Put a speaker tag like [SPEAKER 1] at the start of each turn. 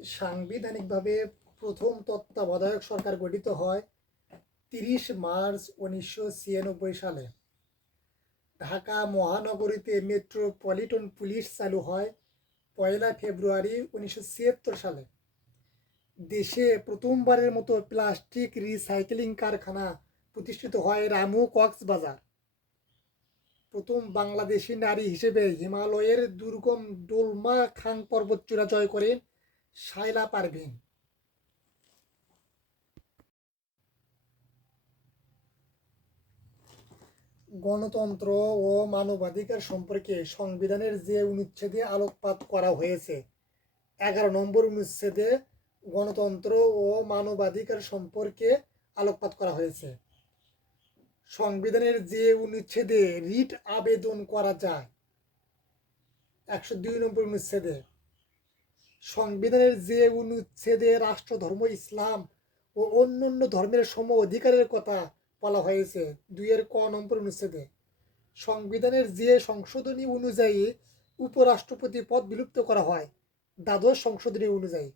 [SPEAKER 1] সাংবিধানিকভাবে প্রথম তত্ত্বাবধায়ক সরকার গঠিত হয় তিরিশ মার্চ উনিশশো ছিয়ানব্বই সালে। ঢাকা মহানগরীতে মেট্রোপলিটন পুলিশ চালু হয় পয়লা ফেব্রুয়ারি উনিশশো ছিয়াত্তর সালে। দেশে প্রথমবারের মতো প্লাস্টিক রিসাইক্লিং কারখানা প্রতিষ্ঠিত হয় রামু কক্সবাজার। প্রথম বাংলাদেশি নারী হিসেবে হিমালয়ের দুর্গম ডোলমা খাং পর্বত চূড়া জয় করেন শায়লা পারভিন। গণতন্ত্র ও মানবাধিকার সম্পর্কে সংবিধানের যে অনুচ্ছেদে আলোকপাত করা হয়েছে, এগারো নম্বর অনুচ্ছেদে গণতন্ত্র ও মানবাধিকার সম্পর্কে আলোকপাত করা হয়েছে। সংবিধানের যে অনুচ্ছেদে রিট আবেদন করা যায়, একশো দুই নম্বর অনুচ্ছেদে সংবিধানের যে অনুচ্ছেদে রাষ্ট্র ধর্ম ইসলাম ও অন্যান্য ধর্মের সম অধিকারের কথা বলা হয়েছে দুইয়ের ক নম্বর অনুচ্ছেদে। সংবিধানের যে সংশোধনী অনুযায়ী উপরাষ্ট্রপতি পদ বিলুপ্ত করা হয়, দ্বাদশ সংশোধনী অনুযায়ী।